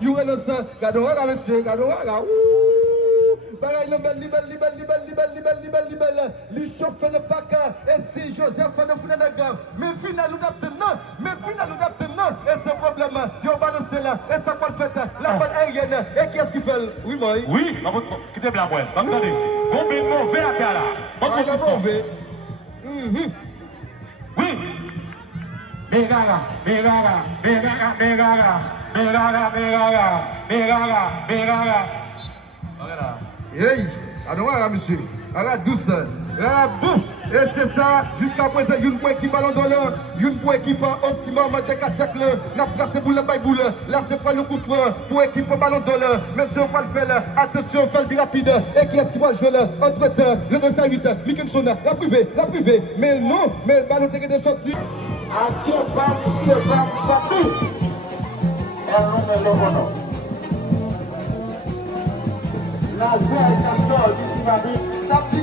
You relance, gado waga monsieur, gado waga. Bagay le bel, li chauffe le pack, et si Joseph ne fout pas mais final ou d'abtenant, et ce problème, yo balancé là, et ça quoi le fait, la bonne aérienne, et qui est-ce qui fait? Oui, moi. Oui, qui te blague, attendez, combien de mauvais à terre là? Bonne position. Oui. Bégaga. Hey, alors monsieur, alors douce, bon, et c'est ça, jusqu'à présent, une fois qui ballon dans l'heure, une fois qui part optimum de 4 chaque l'heure, n'a pas placé boule by boule, là c'est pas le coup de frein, pour équipe ballon dans l'heure, monsieur on va le faire, attention, fait le plus rapide, et qui est-ce qui va jouer là, entre temps, le 208, Mickelson, la privée, mais non, mais le ballon de sortie. Aquí vamos ser família. É o número 1. Nazé Castor, disse para mim, sabe